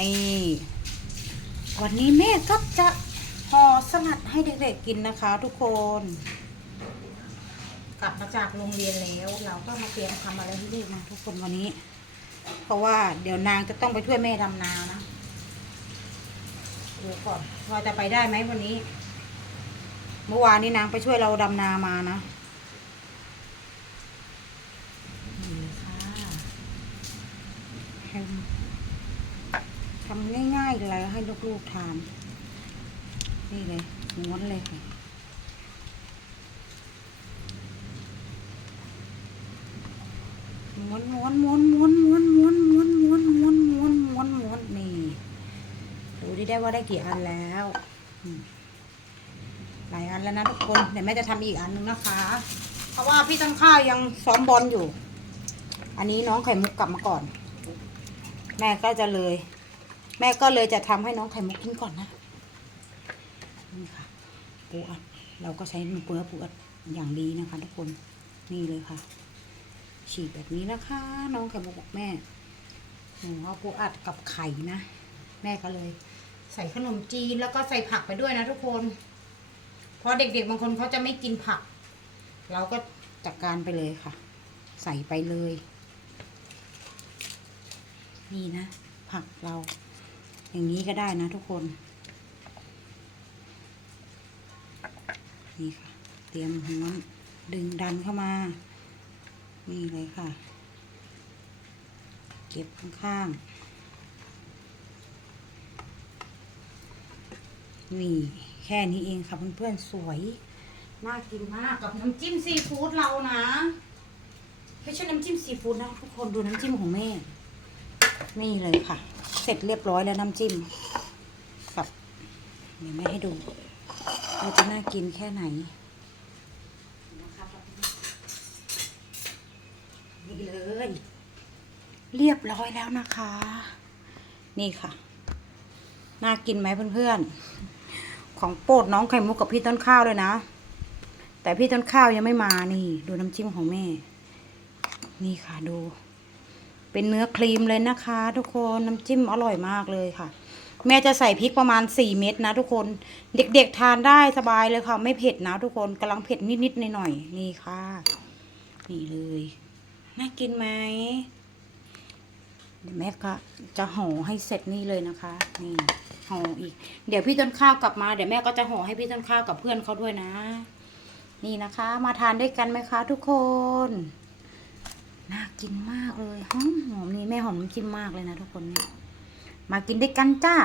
นี่วันนี้แม่ก็จะห่อสลัดให้เด็กๆกินนะคะ ทุกคน กลับมาจากโรงเรียนแล้ว เราก็มาเตรียมทำอะไรให้ลูกนะทุกคนวันนี้ เพราะว่าเดี๋ยวนางจะต้องไปช่วยแม่ดำนานะดูก่อนว่าจะไปได้ไหมวันนี้ เมื่อวานนี้นางไปช่วยเราดำนามานะนี่ค่ะ ทำง่ายๆเลยให้ลูกๆทาน นี่เลยม้วนเลยค่ะม้วนม้วนม้วนม้วนม้วนม้วนม้วนม้วนม้วนม้วนม้วนม้วนนี่ดูได้ได้ว่าได้กี่อันแล้วหลายอันแล้วนะทุกคนเดี๋ยวแม่จะทำอีกอันนึงนะคะ เพราะว่าพี่ต้นข้าวยังซ้อมบอลอยู่ อันนี้น้องไข่มุกกลับมาก่อน แม่ก็จะเลย แม่ก็เลยจะทำให้น้องไข่มุกกินก่อนนะนี่ค่ะปูอัดเราก็ใช้มือเปื้อปูอัดอย่างดีนะคะทุกคนนี่เลยค่ะ ฉีกแบบนี้นะคะ น้องไข่มุกบอกแม่หนูเอาปูอัดกับไข่นะ แม่ก็เลย ใส่ขนมจีนแล้วก็ใส่ผักไปด้วยนะทุกคนเพราะเด็กๆบางคนเขาจะไม่กินผัก เราก็จัดการไปเลยค่ะ ใส่ไปเลย นี่นะ ผักเรา อย่างนี้ก็ได้นะทุกคน นี่ค่ะ เตรียมหัวดึงดันเข้ามา นี่เลยค่ะ เก็บข้างๆ นี่แค่นี้เองค่ะเพื่อนๆ สวย น่ากินมากกับน้ำจิ้มซีฟู้ดเรานะไม่ใช่น้ำจิ้มซีฟู้ดนะทุกคนดูน้ำจิ้มของแม่ นี่เลยค่ะ เสร็จเรียบร้อยแล้วน้ำจิ้มกับเดี๋ยวแม่ให้ดูว่าจะน่ากินแค่ไหนนี่เลย เรียบร้อยแล้วนะคะ นี่ค่ะ น่ากินไหมเพื่อนๆ ของโปรดน้องไข่มุกกับพี่ต้นข้าวเลยนะ แต่พี่ต้นข้าวยังไม่มานี่ ดูน้ำจิ้มของแม่ นี่ค่ะดู เป็นเนื้อครีมเลยนะคะ ทุกคนน้ำจิ้มอร่อยมากเลยค่ะ แม่จะใส่พริกประมาณสี่เม็ดนะ ทุกคนเด็กๆทานได้สบายเลยค่ะ ไม่เผ็ดนะ ทุกคนกำลังเผ็ดนิดๆหน่อยๆนี่ค่ะ นี่เลยน่ากินไหมเดี๋ยวแม่ก็จะห่อให้เสร็จนี่เลยนะคะ นี่ห่ออีก เดี๋ยวพี่ต้นข้าวกลับมาเดี๋ยวแม่ก็จะห่อให้พี่ต้นข้าวกับเพื่อนเขาด้วยนะ นี่นะคะ มาทานด้วยกันไหมคะ ทุกคน น่ากินมากเลยหอมหอมนี่แม่หอมน้ำจิ้มมากเลยนะทุกคนเนี่ยมากินด้วยกันจ้า